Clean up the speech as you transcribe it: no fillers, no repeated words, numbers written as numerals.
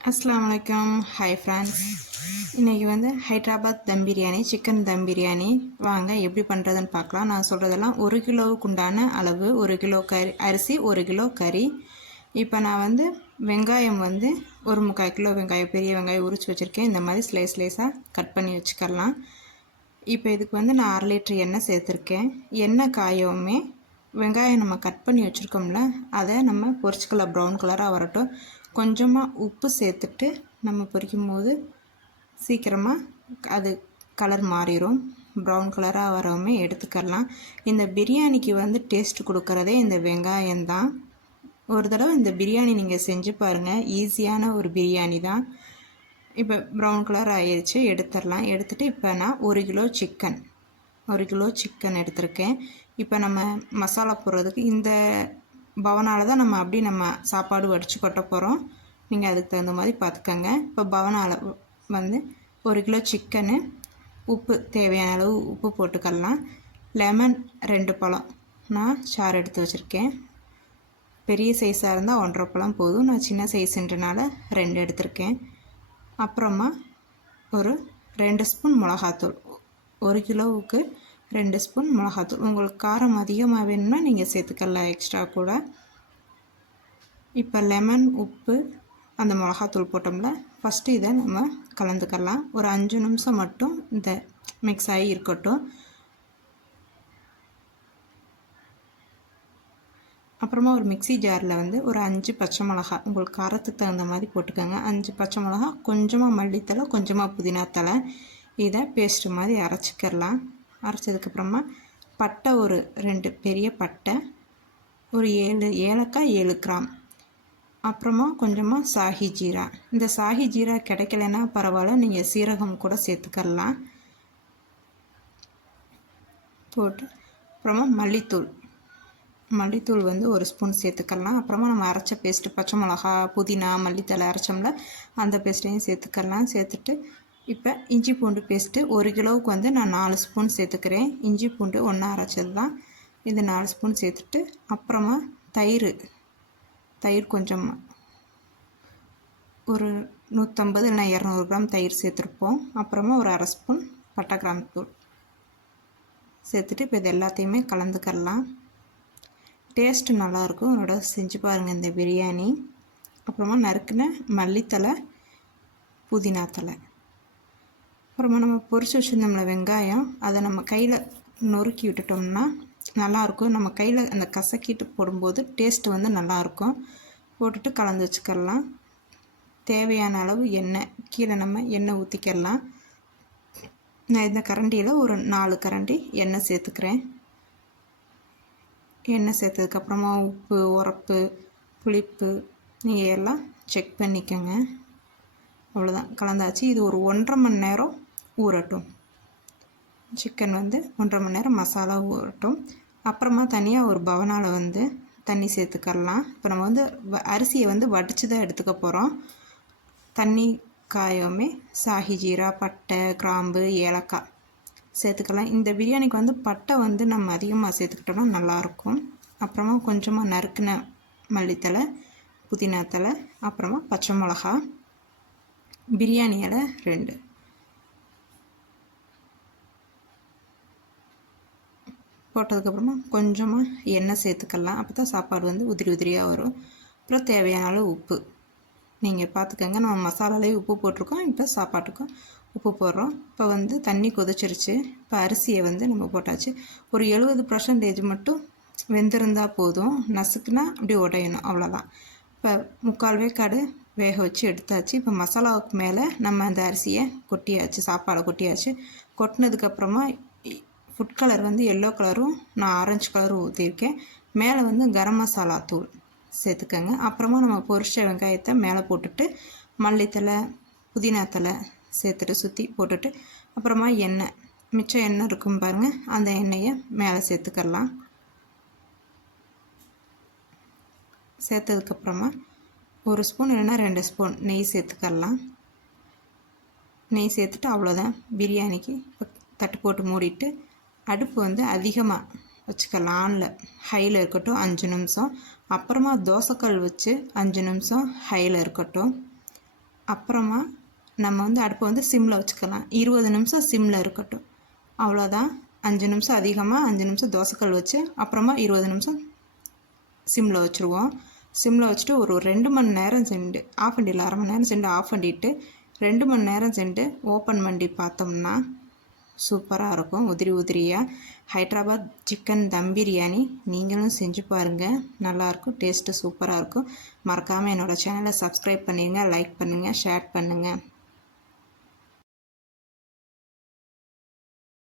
அஸ்ஸலாமு அலைக்கும். Hi friends, இன்றைக்கி வந்து ஹைதராபாத் தம் பிரியாணி, சிக்கன் தம் பிரியாணி வாங்க எப்படி பண்ணுறதுன்னு பார்க்கலாம். நான் சொல்கிறதெல்லாம் 1 கிலோவுக்கு உண்டான அளவு. 1 கிலோ அரிசி, 1 கிலோ கறி. இப்போ நான் வந்து வெங்காயம் வந்து ஒரு 3/4 கிலோ வெங்காயம், பெரிய வெங்காயம் உரித்து வச்சுருக்கேன். இந்த மாதிரி ஸ்லைஸாக கட் பண்ணி வச்சுக்கலாம். இப்போ இதுக்கு வந்து நான் 1/2 லிட்டர் எண்ணெய் சேர்த்துருக்கேன். எண்ணெய் காயவுமே வெங்காயம் நம்ம கட் பண்ணி வச்சுருக்கோம்ல, அதை நம்ம பொரிச்சுக்கலாம். ப்ரௌன் கலராக வரட்டும். கொஞ்சமாக உப்பு சேர்த்துட்டு நம்ம பொரிக்கும் போது சீக்கிரமாக அது கலர் மாறிடும். ப்ரௌன் கலராக வரவுமே எடுத்துக்கலாம். இந்த பிரியாணிக்கு வந்து டேஸ்ட் கொடுக்குறதே இந்த வெங்காயம்தான். ஒரு தடவை இந்த பிரியாணி நீங்கள் செஞ்சு பாருங்கள். ஈஸியான ஒரு பிரியாணி தான். இப்போ ப்ரௌன் கலர் ஆயிடுச்சு, எடுத்துடலாம். எடுத்துகிட்டு இப்போ நான் 1 கிலோ சிக்கன் எடுத்திருக்கேன். இப்போ நம்ம மசாலா போடுறதுக்கு இந்த பவனால் தான் நம்ம சாப்பாடு வடித்து கொட்ட போகிறோம். நீங்கள் அதுக்கு தகுந்த மாதிரி பார்த்துக்கோங்க. இப்போ பவனால் வந்து 1 கிலோ சிக்கனு, உப்பு தேவையான அளவு உப்பு போட்டுக்கலாம். லெமன் 2 பழம் நான் சாறு எடுத்து வச்சுருக்கேன். பெரிய சைஸாக இருந்தால் 1.5 பழம் போதும். நான் சின்ன சைஸுன்றனால 2 எடுத்திருக்கேன். அப்புறமா ஒரு 2 ஸ்பூன் மிளகாத்தூள். 1 கிலோவுக்கு 2 ஸ்பூன் மிளகாத்தூள். உங்களுக்கு காரம் அதிகமாக வேணும்னா நீங்கள் சேர்த்துக்கலாம் எக்ஸ்ட்ரா கூட. இப்போ லெமன், உப்பு, அந்த மிளகாத்தூள் போட்டோம்ல, ஃபஸ்ட்டு இதை நம்ம கலந்துக்கலாம். ஒரு 5 நிமிஷம் மட்டும் இந்த மிக்ஸ் ஆகி இருக்கட்டும். அப்புறமா ஒரு மிக்ஸி ஜாரில் வந்து ஒரு 5 பச்சை மிளகா, உங்களுக்கு காரத்துக்கு தகுந்த மாதிரி போட்டுக்கோங்க. 5 பச்சை மிளகா, கொஞ்சமாக மல்லித்தலை, கொஞ்சமாக புதினா தலை, இதை பேஸ்ட்டு மாதிரி அரைச்சிக்கிறலாம். அரைச்சதுக்கப்புறமா பட்டை ஒரு 2 பெரிய பட்டை, ஒரு 7 ஏலக்காய், 7 கிராம், அப்புறமா கொஞ்சமாக சாஹி ஜீரா. இந்த சாஹி ஜீரா கிடைக்கலன்னா பரவாயில்ல, நீங்கள் சீரகம் கூட சேர்த்துக்கலாம். போட்டு அப்புறமா மல்லித்தூள் வந்து 1 ஸ்பூன் சேர்த்துக்கலாம். அப்புறமா நம்ம அரைச்ச பேஸ்ட்டு, பச்சை மிளகா, புதினா, மல்லித்தலை அரைச்சோம்ல, அந்த பேஸ்ட்டையும் சேர்த்துக்கலாம். சேர்த்துட்டு இப்போ இஞ்சி பூண்டு பேஸ்ட்டு 1 கிலோவுக்கு வந்து நான் 4 ஸ்பூன் சேர்த்துக்கிறேன். இஞ்சி பூண்டு ஒன்றா அரைச்சது தான். இது 4 ஸ்பூன் சேர்த்துட்டு அப்புறமா தயிர் கொஞ்சம் ஒரு 150 இல்லைனா 200 கிராம் தயிர் சேர்த்துருப்போம். அப்புறமா ஒரு 1/2 ஸ்பூன் பட்டை கிராம்பு தூள் சேர்த்துட்டு இப்போ இது எல்லாத்தையுமே கலந்துக்கலாம். டேஸ்ட்டு நல்லாயிருக்கும். அதோட செஞ்சு பாருங்கள் இந்த பிரியாணி. அப்புறமா நறுக்குன மல்லித்தலை, புதினா தலை, அப்புறமா நம்ம பொரிச்சு வச்சுருந்தோம்ல வெங்காயம், அதை நம்ம கையில் நொறுக்கி விட்டுட்டோம்னா நல்லாயிருக்கும். நம்ம கையில் அந்த கசக்கிட்டு போடும்போது டேஸ்ட்டு வந்து நல்லாயிருக்கும். போட்டுட்டு கலந்து வச்சுக்கலாம். தேவையான அளவு எண்ணெய், கீழே நம்ம எண்ணெய் ஊற்றிக்கலாம். நான் இந்த கரண்டியில் ஒரு 4 கரண்டி எண்ணெய் சேர்த்துக்கிறேன். எண்ணெய் சேர்த்ததுக்கப்புறமா உப்பு, உரப்பு, புளிப்பு நீங்கள் எல்லாம் செக் பண்ணிக்கோங்க. அவ்வளோதான், கலந்தாச்சு. இது ஒரு 1.5 மணி நேரம் ஊறட்டும். சிக்கன் வந்து 1.5 மணி நேரம் மசாலா ஊறட்டும். அப்புறமா தனியாக ஒரு பவனால் வந்து தண்ணி சேர்த்துக்கலாம். இப்போ நம்ம வந்து அரிசியை வந்து வடித்து தான் எடுத்துக்க போகிறோம். தண்ணி காயவுமே சாஹி ஜீரா, பட்டை, கிராம்பு, ஏலக்காய் சேர்த்துக்கலாம். இந்த பிரியாணிக்கு வந்து பட்டை வந்து நம்ம அதிகமாக சேர்த்துக்கிட்டோம்னா நல்லாயிருக்கும். அப்புறமா கொஞ்சமாக நறுக்குன மல்லித்தலை, புதினா தலை, அப்புறமா பச்சை மிளகா, பிரியாணி இலை 2 போட்டதுக்கப்புறமா கொஞ்சமாக எண்ணெய் சேர்த்துக்கலாம். அப்போ தான் சாப்பாடு வந்து உதிரி உதிரியாக வரும். அப்புறம் தேவையான அளவு உப்பு நீங்கள் பார்த்துக்கோங்க. நம்ம மசாலாலேயே உப்பு போட்டிருக்கோம். இப்போ சாப்பாட்டுக்கும் உப்பு போடுறோம். இப்போ வந்து தண்ணி கொதிச்சிருச்சு. இப்போ அரிசியை வந்து நம்ம போட்டாச்சு. ஒரு 70% மட்டும் வெந்திருந்தால் போதும். நசுக்குனா அப்படி உடையணும், அவ்வளோதான். இப்போ 3/4 வேக்காடு வேக வச்சு எடுத்தாச்சு. இப்போ மசாலாவுக்கு மேலே நம்ம அந்த அரிசியை கொட்டியாச்சு, சாப்பாடை கொட்டியாச்சு. கொட்டினதுக்கப்புறமா ஃபுட் கலர் வந்து எல்லோ கலரும் நான் ஆரஞ்சு கலரும் ஊற்றிருக்கேன். மேலே வந்து கரம் மசாலா தூள் சேர்த்துக்கோங்க. அப்புறமா நம்ம பொரிச்ச வெங்காயத்தை மேலே போட்டுட்டு மல்லித்தலை, புதினா தலை சேர்த்துட்டு சுற்றி போட்டுட்டு அப்புறமா எண்ணெய், மிச்சம் எண்ணெய் இருக்கும் பாருங்கள், அந்த எண்ணெயை மேலே சேர்த்துக்கலாம். சேர்த்ததுக்கப்புறமா 1 ஸ்பூன் இல்லைன்னா 2 ஸ்பூன் நெய் சேர்த்துக்கலாம். நெய் சேர்த்துட்டு அவ்வளோதான். பிரியாணிக்கு தட்டு போட்டு மூடிட்டு அடுப்பு வந்து அதிகமாக வச்சுக்கலாம். ஆனில் ஹையில் இருக்கட்டும் 5 நிமிஷம். அப்புறமா தோசைக்கல் வச்சு 5 நிமிஷம் ஹையில் இருக்கட்டும். அப்புறமா நம்ம வந்து அடுப்பை வந்து சிம்மில் வச்சுக்கலாம். 20 நிமிஷம் சிம்மில் இருக்கட்டும். அவ்வளோதான். 5 நிமிஷம் அதிகமாக 5 நிமிஷம் தோசைக்கல் வச்சு அப்புறமா 20 நிமிஷம் சிம்மில் வச்சுருவோம். சிம்மில் வச்சுட்டு ஒரு 2 மணி நேரம் சென்று ஆஃப் பண்ணிடலாம். அரை மணி நேரம் சென்று ஆஃப் பண்ணிவிட்டு 2 மணி நேரம் சென்று ஓப்பன் பண்ணி பார்த்தோம்னா சூப்பராக இருக்கும். உதிரி உதிரியாக ஹைட்ராபாத் சிக்கன் தம் பிரியாணி நீங்களும் செஞ்சு பாருங்கள். நல்லாயிருக்கும். டேஸ்ட்டு சூப்பராக இருக்கும். மறக்காமல் என்னோடய சேனலை சப்ஸ்கிரைப் பண்ணிடுங்க, லைக் பண்ணுங்கள், ஷேர் பண்ணுங்கள்.